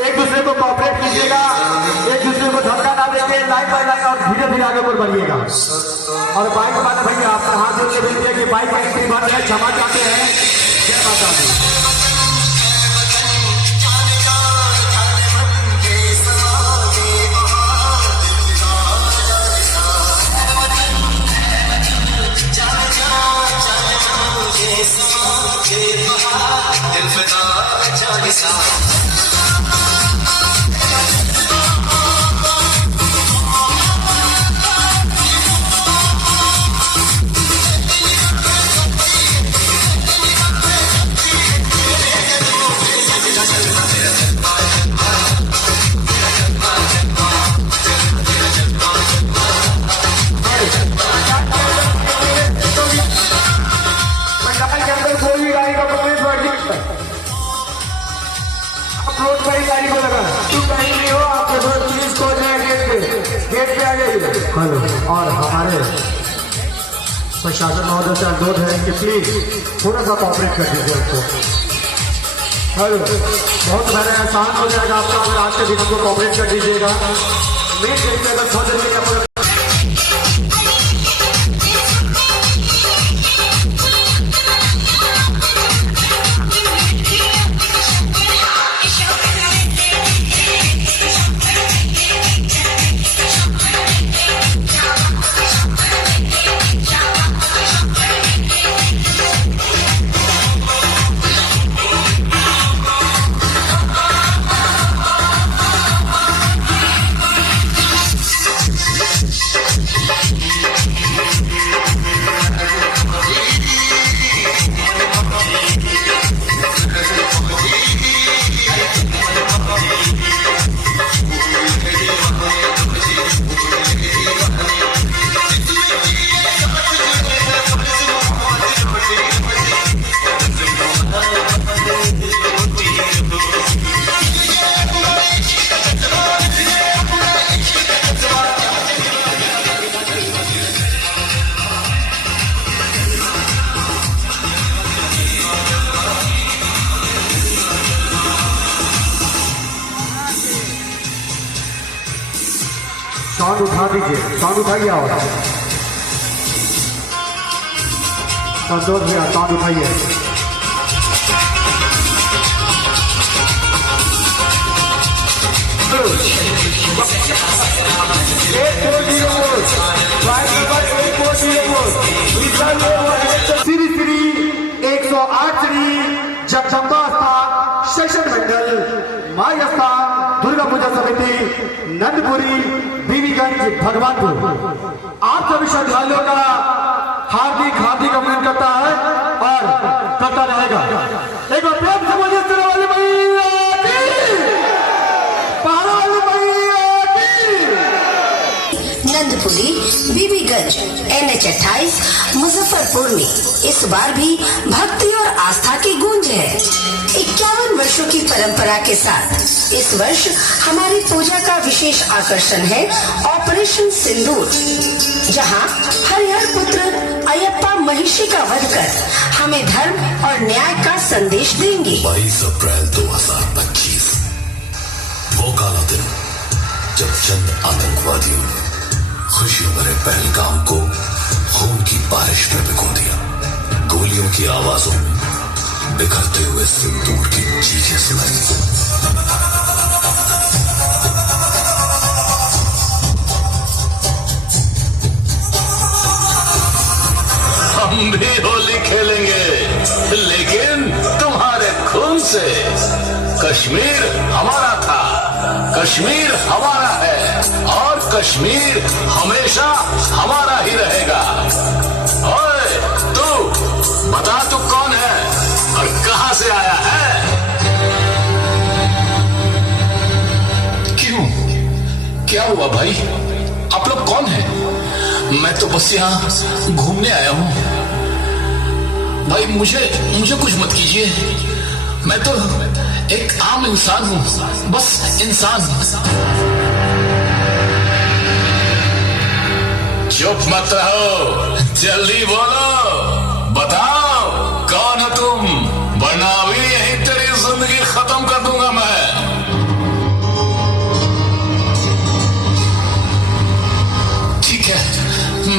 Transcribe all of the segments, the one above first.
एक दूसरे को कॉपरेट कीजिएगा, एक दूसरे को धक्का ना देके लाइन बाय लाइन और धीरे धीरे आगे बढ़ बढ़िएगा। और बाइक वाले भैया आपका हाथ जोड़ के भेजिए कि बाइक एंट्री बंद है, क्षमा चाहते हैं। जय माता दी। हेलो, और हमारे प्रशासन महोदय से अनुरोध है कि प्लीज थोड़ा सा कॉपरेट कर दीजिए हमको। हेलो, बहुत मेरा आसान हो जाएगा आपका अगर आज के दिन हमको कॉपरेट कर दीजिएगा। मेन तरीके अगर थोड़ा देर साउंड उठा दीजिए, साउंड उठाइए और संतोष भैया साउंड उठाइए। श्री श्री 108 श्री जगदम्बा स्थान सेशन मंडल माई स्थान दुर्गा पूजा समिति नंदपुरी बीवीगंज भगवानपुर आप सभी श्रद्धालुओं का हार्दिक हार्दिक अभिनंदन करता है और करता रहेगा। एक बार प्रेम से बोलिए तेरे वाली मैया की, पहाड़ा वाली मैया की। नंदपुरी बीबीगंज NH 28 मुजफ्फरपुर में इस बार भी भक्ति और आस्था की गूंज है। 51 वर्षों की परंपरा के साथ इस वर्ष हमारी पूजा का विशेष आकर्षण है ऑपरेशन सिंदूर, जहां हरिहर पुत्र अयप्पा महिषी का वध कर हमें धर्म और न्याय का संदेश देंगे। 22 अप्रैल 2025 वो काला दिन जब चंद आतंकवादियों ने खुशियों भरे पहलगाम को खून की बारिश में भिगो दिया। गोलियों की आवाजों में बिखरते हुए सिंदूर की चीखें सुनाई। हम भी होली खेलेंगे, लेकिन तुम्हारे खून से। कश्मीर हमारा था, कश्मीर हमारा है और कश्मीर हमेशा हमारा ही रहेगा। ओए तू बता, तू कौन है और कहां से आया है? क्यों, क्या हुआ भाई? आप लोग कौन हैं? मैं तो बस यहाँ घूमने आया हूँ भाई। मुझे कुछ मत कीजिए, मैं तो एक आम इंसान हूँ, बस इंसान। चुप मत रहो, जल्दी बोलो, बताओ कौन हो तुम, वरना अभी यही तेरी जिंदगी खत्म कर दूंगा मैं।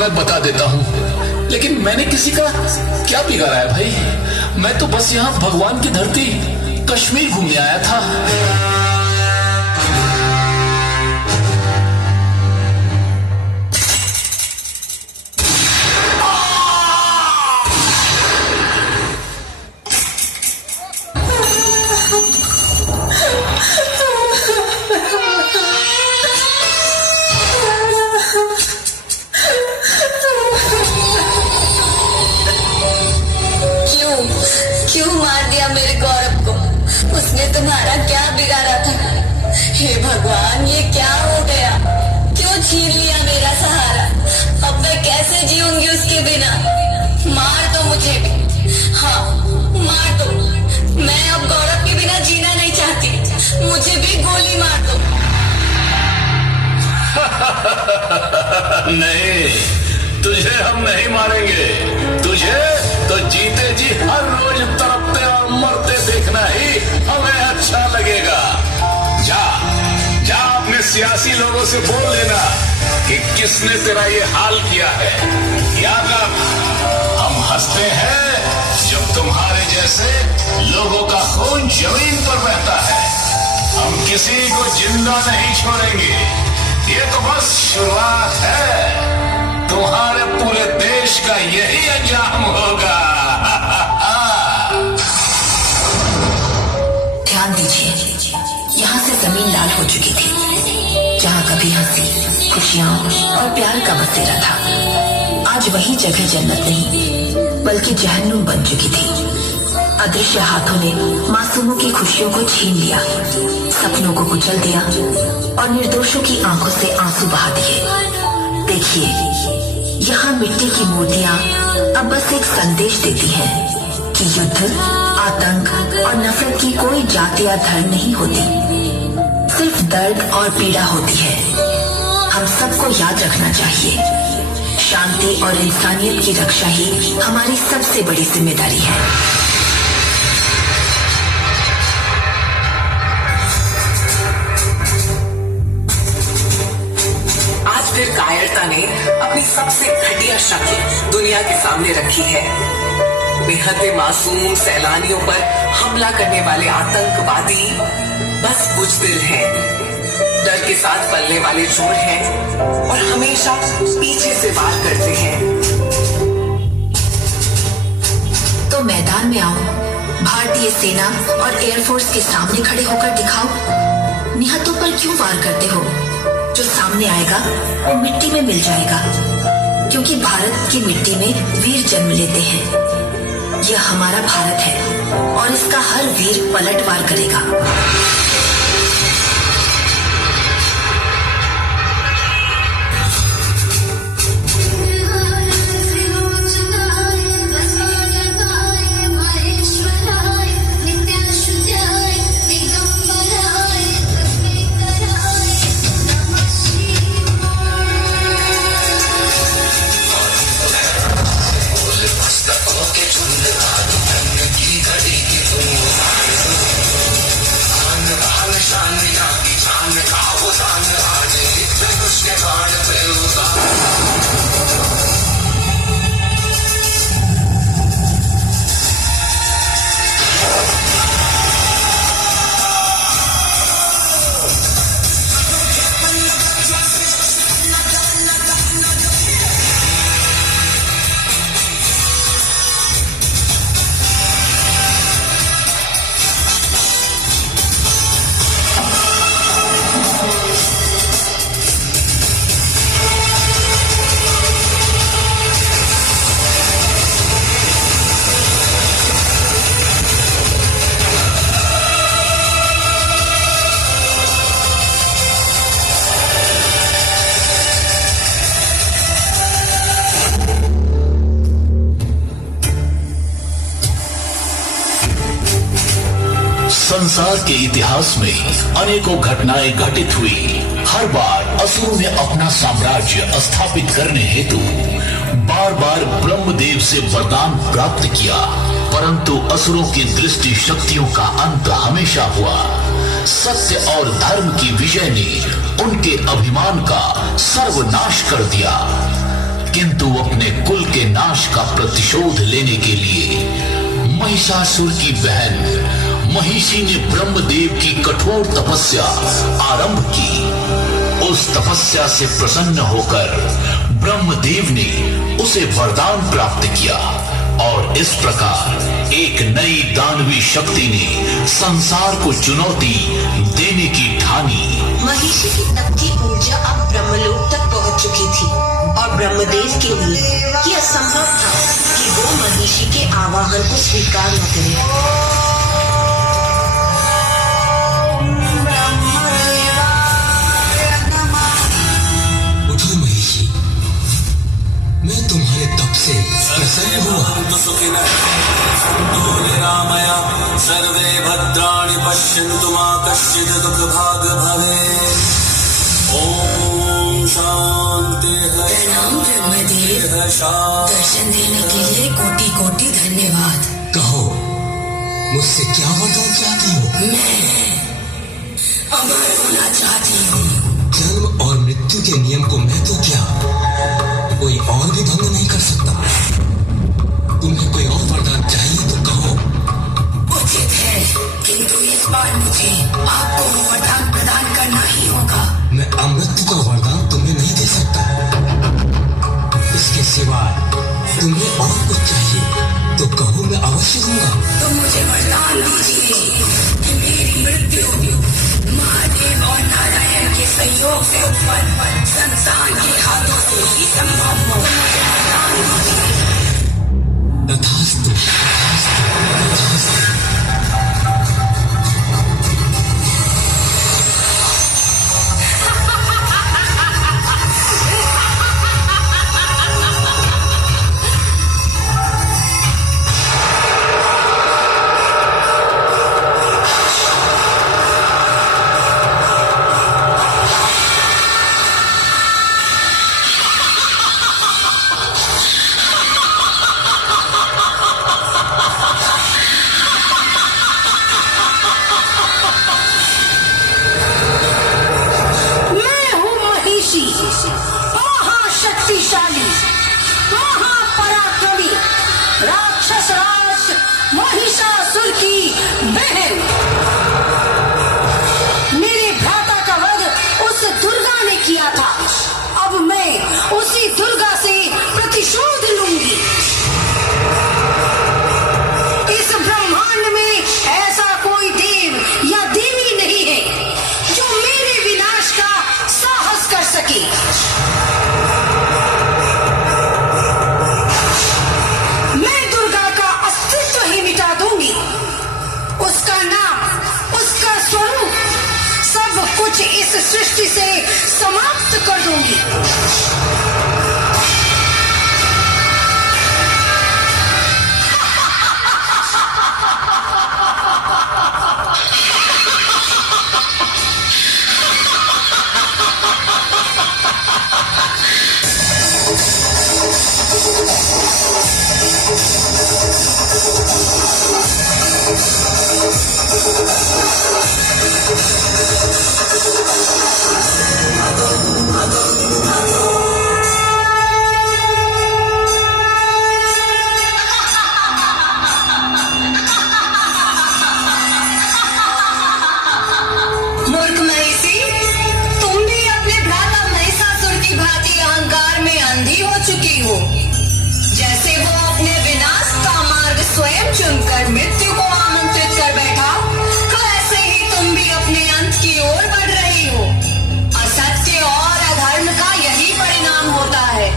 मैं बता देता हूँ, लेकिन मैंने किसी का क्या बिगाड़ा है भाई? मैं तो बस यहाँ भगवान की धरती कश्मीर घूमने आया था। क्यों मार दिया मेरे गौरव को? उसने तुम्हारा क्या बिगाड़ा था? हे भगवान, ये क्या हो गया? क्यों छीन लिया मेरा सहारा? अब मैं कैसे जीऊंगी उसके बिना? मार दो मुझे भी, हाँ मार दो। मैं अब गौरव के बिना जीना नहीं चाहती, मुझे भी गोली मार दो। नहीं, तुझे हम नहीं मारेंगे। तुझे तो जीते जी हर रोज तड़पते और मरते देखना ही हमें अच्छा लगेगा। जा जा अपने सियासी लोगों से बोल देना कि किसने तेरा ये हाल किया है। याद रख, हम हंसते हैं जब तुम्हारे जैसे लोगों का खून जमीन पर बहता है। हम किसी को जिंदा नहीं छोड़ेंगे। ये तो बस शुरुआत है। तुम्हारे पूरे देश का यही अंजाम होगा। ध्यान दीजिए, यहाँ से जमीन लाल हो चुकी थी। जहाँ कभी हंसी, खुशियाँ और प्यार का बसेरा था, आज वही जगह जन्नत नहीं बल्कि जहन्नुम बन चुकी थी। अदृश्य हाथों ने मासूमों की खुशियों को छीन लिया, सपनों को कुचल दिया और निर्दोषों की आंखों से आंसू बहा दिए। देखिए, यहाँ मिट्टी की मूर्तियाँ अब बस एक संदेश देती हैं कि युद्ध, आतंक और नफरत की कोई जाति या धर्म नहीं होती, सिर्फ दर्द और पीड़ा होती है। हम सबको याद रखना चाहिए, शांति और इंसानियत की रक्षा ही हमारी सबसे बड़ी जिम्मेदारी है। फिर कायरता ने अपनी सबसे घटिया शक्ल दुनिया के सामने रखी है। बेहद मासूम सैलानियों पर हमला करने वाले आतंकवादी बस बुज़दिल हैं, डर के साथ पलने वाले चोर हैं और हमेशा पीछे से वार करते हैं। तो मैदान में आओ, भारतीय सेना और एयरफोर्स के सामने खड़े होकर दिखाओ। निहत्तों पर क्यों वार करते हो? जो सामने आएगा वो मिट्टी में मिल जाएगा, क्योंकि भारत की मिट्टी में वीर जन्म लेते हैं। यह हमारा भारत है और इसका हर वीर पलटवार करेगा। संसार के इतिहास में अनेकों घटनाएं घटित हुई। हर बार असुरों ने अपना साम्राज्य स्थापित करने हेतु बार बार ब्रह्मदेव से वरदान प्राप्त किया, परंतु असुरों की दृष्टि शक्तियों का अंत हमेशा हुआ। सत्य और धर्म की विजय ने उनके अभिमान का सर्वनाश कर दिया। किंतु अपने कुल के नाश का प्रतिशोध लेने के लिए महिषासुर की बहन महिषी ने ब्रह्मदेव की कठोर तपस्या आरंभ की। उस तपस्या से प्रसन्न होकर ब्रह्मदेव ने उसे वरदान प्राप्त किया और इस प्रकार एक नई दानवी शक्ति ने संसार को चुनौती देने की ठानी। महिषी की तप की ऊर्जा अब ब्रह्मलोक तक पहुंच चुकी थी और ब्रह्मदेव के लिए यह असंभव था कि वो महिषी के आवाहन को स्वीकार न करे। उठो महिषी, मैं तुम्हारे तप से प्रसन्न हुआ। रामया सर्वे भद्राणि पश्यन्तु मा कश्चित् दुःखभाग् भवेत्। ओम शांति। प्रणाम ब्रह्मदेव, दर्शन देने के लिए कोटि कोटि धन्यवाद। कहो, मुझसे क्या वरदान चाहती हो? मैं अमर होना चाहती हूँ। जन्म और मृत्यु के नियम को मैं तो क्या, कोई और भी भंग नहीं कर सकता। तुम्हें कोई और वरदान चाहिए तो कहो। उचित है, किंतु इस बार मुझे आपको वो वरदान प्रदान करना ही होगा। मैं अमृत का वरदान तुम्हें नहीं दे सकता। इसके सिवाय तुम्हें और कुछ चाहिए तो कहो, मैं अवश्य दूंगा। तो मुझे वरदान दीजिए कि मेरी मृत्यु महादेव और नारायण के सहयोग से उत्पन्न संतान के हाथों से ही संभव हो। वरदान दीजिए। तथास्तु, तथास्तु, तथास्तु। महाशक्तिशाली, महापराक्रमी राक्षस राज महिषासुर की बहन। मेरे भ्राता का वध उस दुर्गा ने किया था। अब मैं उसी दुर्गा से प्रतिशोध लूंगी। इस ब्रह्मांड में ऐसा कोई देव या देवी नहीं है जो मेरे विनाश का साहस कर सके। मैं दुर्गा का अस्तित्व ही मिटा दूंगी। उसका नाम, उसका स्वरूप, सब कुछ इस सृष्टि से समाप्त कर दूंगी। मूर्ख महिषी, तुम भी अपने भ्राता महिषासुर की भांति अहंकार में अंधी हो चुकी हो। जैसे वो अपने विनाश का मार्ग स्वयं चुनकर मृत्यु को आमंत्रित कर बैठा, वैसे ही तुम भी अपने अंत की ओर बढ़ रही हो। असत्य और अधर्म का यही परिणाम होता है।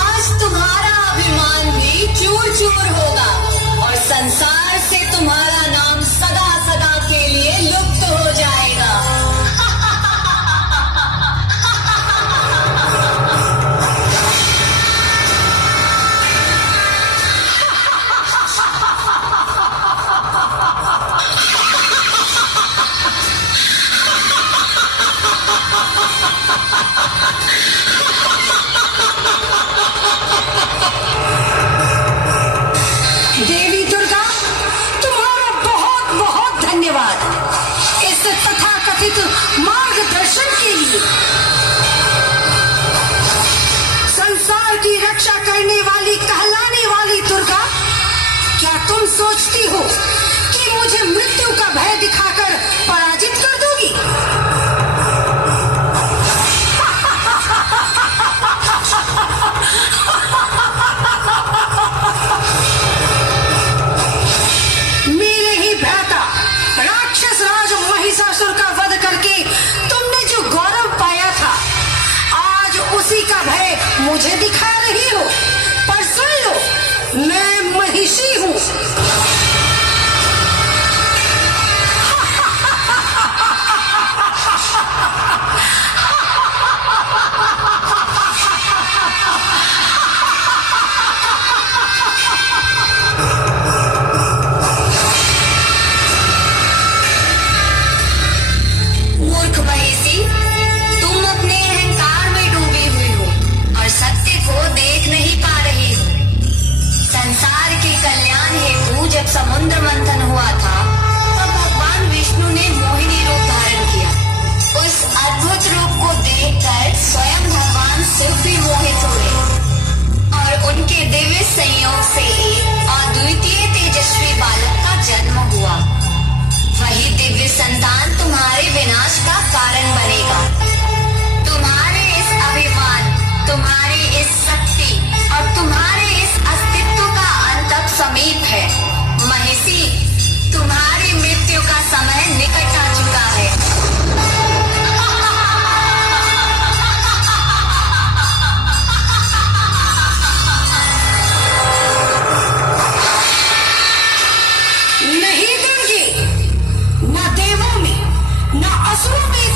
आज तुम्हारा अभिमान भी चूर चूर होगा और संसार से तुम्हारा नाम सदा सदा के लिए लुप्त हो जाएगा। देवी दुर्गा, तुम्हारा बहुत बहुत धन्यवाद इस तथाकथित मार्गदर्शन के लिए। संसार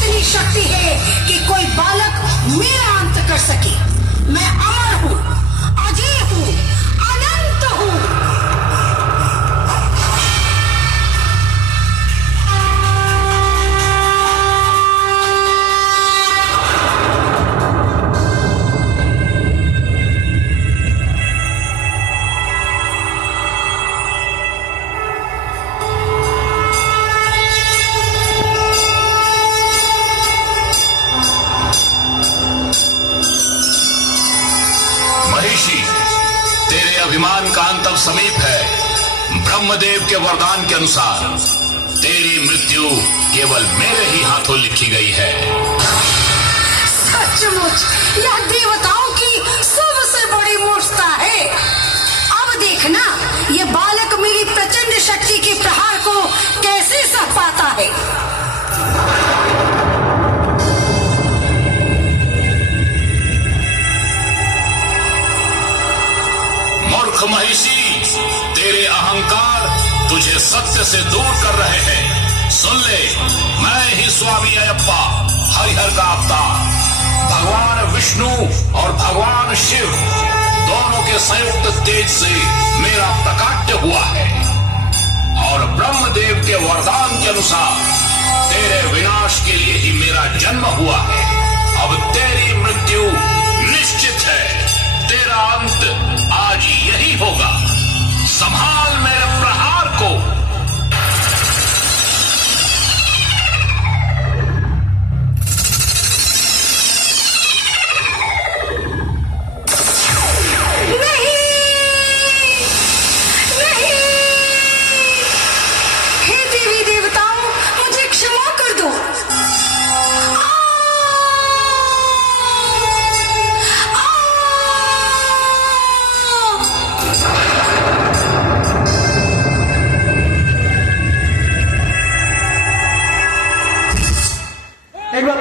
इतनी शक्ति है कि कोई बालक मेरा अंत कर सके। मैं अमर हूँ, अजय हूँ, अनंत हूँ। महिषी, तेरे अभिमान का अंत अब समीप है। ब्रह्मदेव के वरदान के अनुसार तेरी मृत्यु केवल मेरे ही हाथों लिखी गई है। सचमुच यह देवताओं की सबसे बड़ी मूर्खता है। अब देखना ये बालक मेरी प्रचंड शक्ति के प्रहार को कैसे सह पाता है। मूर्ख महिषी, तेरे अहंकार तुझे सत्य से दूर कर रहे हैं। सुन ले, मैं ही स्वामी अयप्पा, हरिहर का अवतार, भगवान विष्णु और भगवान शिव दोनों के संयुक्त तेज से मेरा प्रकाट्य हुआ है और ब्रह्मदेव के वरदान के अनुसार तेरे विनाश के लिए ही मेरा जन्म हुआ है। अब तेरी मृत्यु निश्चित है। तेरा अंत आज यही होगा। संभाल मेरे प्रहार को। नहीं, नहीं, हे देवी देवताओं, मुझे क्षमा कर दो। एक बार